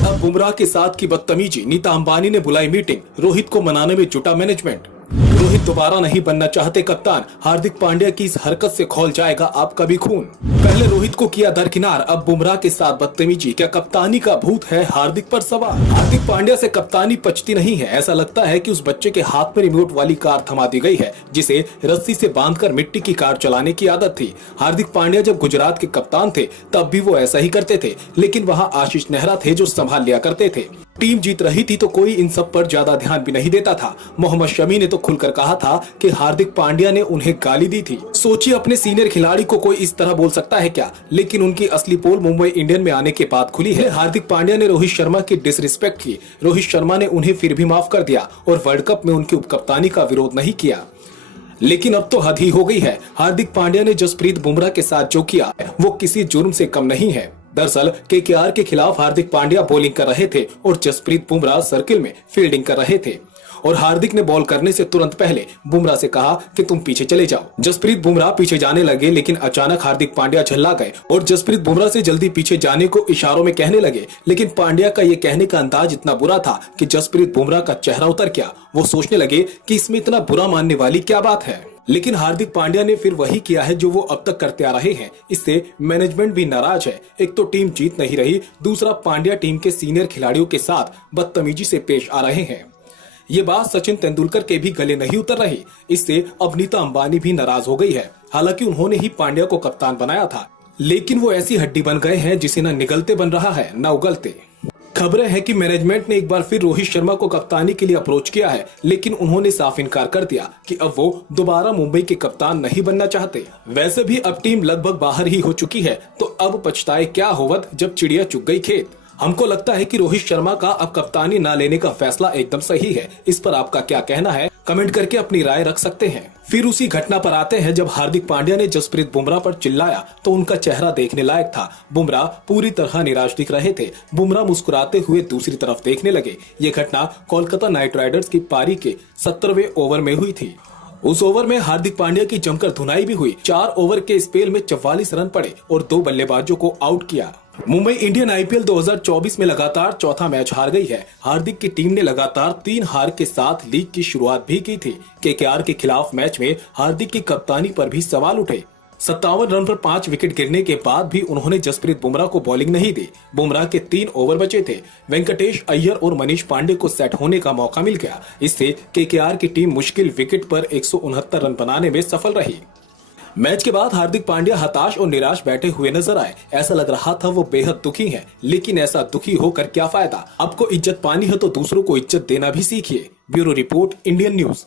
अब बुमराह के साथ की बदतमीजी, नीता अंबानी ने बुलाई मीटिंग, रोहित को मनाने में जुटा मैनेजमेंट। रोहित दोबारा नहीं बनना चाहते कप्तान, हार्दिक पांड्या की इस हरकत से खौल जाएगा आपका भी खून। पहले रोहित को किया दरकिनार, अब बुमराह के साथ बदतमीजी, क्या कप्तानी का भूत है हार्दिक पर सवार। हार्दिक पांड्या से कप्तानी पचती नहीं है, ऐसा लगता है कि उस बच्चे के हाथ में रिमोट वाली कार थमा दी गई है जिसे रस्सी से बांधकर मिट्टी की कार चलाने की आदत थी। हार्दिक पांड्या जब गुजरात के कप्तान थे तब भी वो ऐसा ही करते थे, लेकिन वहाँ आशीष नेहरा थे जो संभाल लिया करते थे। टीम जीत रही थी तो कोई इन सब पर ज्यादा ध्यान भी नहीं देता था। मोहम्मद शमी ने तो खुलकर कहा था कि हार्दिक पांड्या ने उन्हें गाली दी थी। सोचिए, अपने सीनियर खिलाड़ी को कोई इस तरह बोल सकता है क्या। लेकिन उनकी असली पोल मुंबई इंडियन में आने के बाद खुली है। हार्दिक पांड्या ने रोहित शर्मा की डिसरिस्पेक्ट की, रोहित शर्मा ने उन्हें फिर भी माफ कर दिया और वर्ल्ड कप में उनकी उपकप्तानी का विरोध नहीं किया। लेकिन अब तो हद ही हो गई है। हार्दिक पांड्या ने जसप्रीत बुमराह के साथ जो किया वो किसी जुर्म से कम नहीं है। दरअसल केकेआर के खिलाफ हार्दिक पांड्या बॉलिंग कर रहे थे और जसप्रीत बुमराह सर्किल में फील्डिंग कर रहे थे और हार्दिक ने बॉल करने से तुरंत पहले बुमराह से कहा कि तुम पीछे चले जाओ। जसप्रीत बुमराह पीछे जाने लगे, लेकिन अचानक हार्दिक पांड्या झल्ला गए और जसप्रीत बुमराह से जल्दी पीछे जाने को इशारों में कहने लगे। लेकिन पांड्या का ये कहने का अंदाज इतना बुरा था कि जसप्रीत बुमराह का चेहरा उतर गया। वो सोचने लगे कि इसमें इतना बुरा मानने वाली क्या बात है। लेकिन हार्दिक पांड्या ने फिर वही किया है जो वो अब तक करते आ रहे हैं। इससे मैनेजमेंट भी नाराज है। एक तो टीम जीत नहीं रही, दूसरा पांड्या टीम के सीनियर खिलाड़ियों के साथ बदतमीजी से पेश आ रहे हैं। ये बात सचिन तेंदुलकर के भी गले नहीं उतर रही। इससे अब नीता अंबानी भी नाराज हो गई है। हालांकि उन्होंने ही पांड्या को कप्तान बनाया था, लेकिन वो ऐसी हड्डी बन गए हैं जिसे न निगलते बन रहा है न उगलते। खबरें हैं कि मैनेजमेंट ने एक बार फिर रोहित शर्मा को कप्तानी के लिए अप्रोच किया है, लेकिन उन्होंने साफ इनकार कर दिया कि अब वो दोबारा मुंबई के कप्तान नहीं बनना चाहते। वैसे भी अब टीम लगभग बाहर ही हो चुकी है, तो अब पछताए क्या होवत जब चिड़िया चुग गई खेत। हमको लगता है कि रोहित शर्मा का अब कप्तानी ना लेने का फैसला एकदम सही है। इस पर आपका क्या कहना है, कमेंट करके अपनी राय रख सकते हैं। फिर उसी घटना पर आते हैं जब हार्दिक पांड्या ने जसप्रीत बुमराह पर चिल्लाया तो उनका चेहरा देखने लायक था। बुमराह पूरी तरह निराश दिख रहे थे। बुमराह मुस्कुराते हुए दूसरी तरफ देखने लगे। ये घटना कोलकाता नाइट राइडर्स की पारी के 70वें ओवर में हुई थी। उस ओवर में हार्दिक पांड्या की जमकर धुनाई भी हुई। 4 ओवर के स्पेल में 44 रन पड़े और 2 बल्लेबाजों को आउट किया। मुंबई इंडियन आईपीएल 2024 में लगातार चौथा मैच हार गई है। हार्दिक की टीम ने लगातार 3 हार के साथ लीग की शुरुआत भी की थी। केकेआर के खिलाफ मैच में हार्दिक की कप्तानी पर भी सवाल उठे। 57 रन पर 5 विकेट गिरने के बाद भी उन्होंने जसप्रीत बुमराह को बॉलिंग नहीं दी। बुमराह के 3 ओवर बचे थे। वेंकटेश अय्यर और मनीष पांडे को सेट होने का मौका मिल गया। इससे केकेआर की टीम मुश्किल विकेट पर 169 रन बनाने में सफल रही। मैच के बाद हार्दिक पांड्या हताश और निराश बैठे हुए नजर आए। ऐसा लग रहा था वो बेहद दुखी हैं। लेकिन ऐसा दुखी होकर क्या फायदा। आपको इज्जत पानी है तो दूसरों को इज्जत देना भी सीखिए। Bureau report, Indian news.